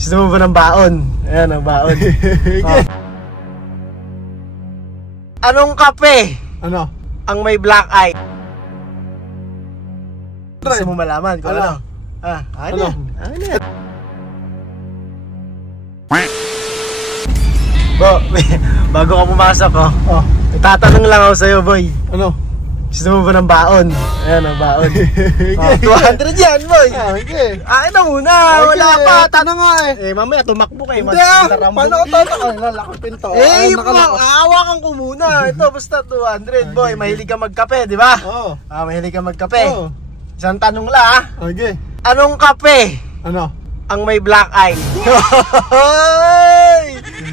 Gusto mo ba ng baon? Ayan ang baon. Oh. Anong kape Ano? ang may black eye? Gusto mo malaman kung ano? Ano? Ano yan? Bago ka pumasok, Oh. tatanong lang ako sa'yo, boy. Ano? Gusto mo ba ng baon? Ayan ang baon. 200 yan, boy. Okay. Akin na muna, wala pa. Tanong nga eh. Mamaya tumakbo kayo. Hindi paano ko tatanong? Ay, lalaki pinto. Aawakan ko muna. Ito, basta 200, boy. Mahilig ka magkape, di ba? Oo. Mahilig ka magkape. Oo. Isang tanong lang, Okay. Anong kape Ano? ang may black eye?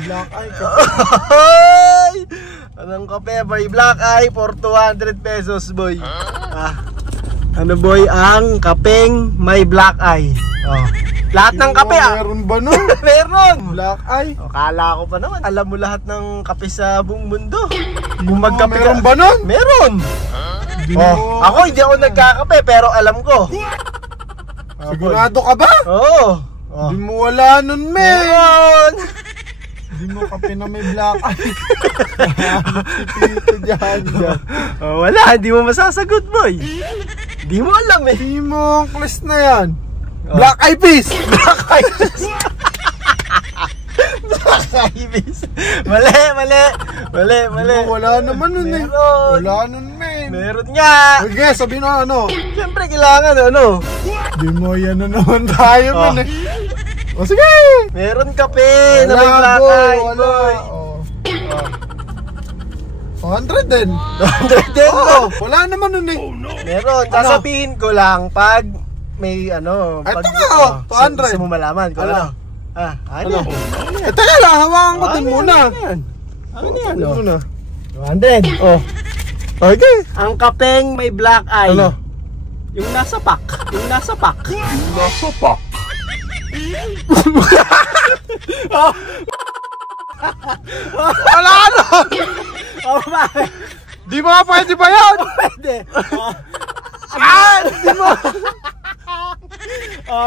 Black eye ka. Anong kape may black eye for 200 pesos, boy? Ano, boy, ang kapeng may black eye? Lahat ng kape, Meron ba nun? Meron! Black eye? Kala ko pa naman, alam mo lahat ng kape sa buong mundo. Kung magkape Meron ba nun? Meron! Ako hindi ako nagkakape, pero alam ko. Sigurado ka ba? Oo. Di mo wala nun, Meron! Di mo kape na may black eye. Tito dyan. Wala, hindi mo masasagot, boy. Di mo alam eh. Di mo ang class na yan. Black eye peas. Black eye peas. Black eye peas. Mali. Wala naman nun eh. Meron. Wala nun, men. Meron nga. Okay, sabihin na ano. Siyempre kailangan ano. Di mo yan na naman tayo, men eh. O sige. Meron kape na may black eye, boy. 200 din. 200 din, Wala naman nun eh. Meron. Sasabihin ko lang pag may ano. Ay, pag, taka, 200. Gusto mo malaman kung ano. Ano? Teka lang, hawakan ko din muna. Ano yan? Muna. 200. Okay. Ang kapeng may black eye. Ano? Yung nasa pack. Nasa pak. Wala ano? Bakit? Di ba pwede ba yan? Pwede. Di mo.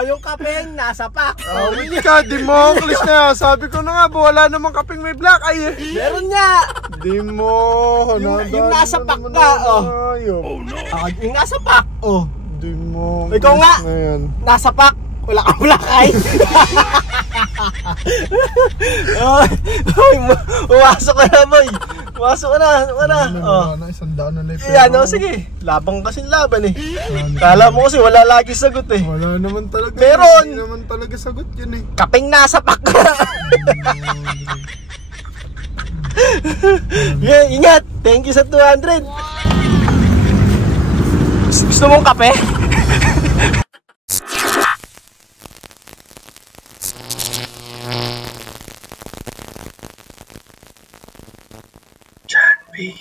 Yung kapeng nasa pack. Hindi ka, di mo ang class na yan. Sabi ko na nga, wala namang kaping may black eye eh. Meron nga. Di mo. Yung nasa pack ka. Yung nasa pack. Di mo. Ikaw nga. Nasa pack. Wala kang black eye. Umasok ka na, boy. Umasok ka na. Isang daan na lipe. Sige. Labang kasing laban eh. Kala mo kasi wala lagi sagot eh. Wala naman talaga. Meron. Hindi naman talaga sagot yun eh. Kapeng nasa pack. Ingat. Thank you sa 200. Gusto mong kape? John B.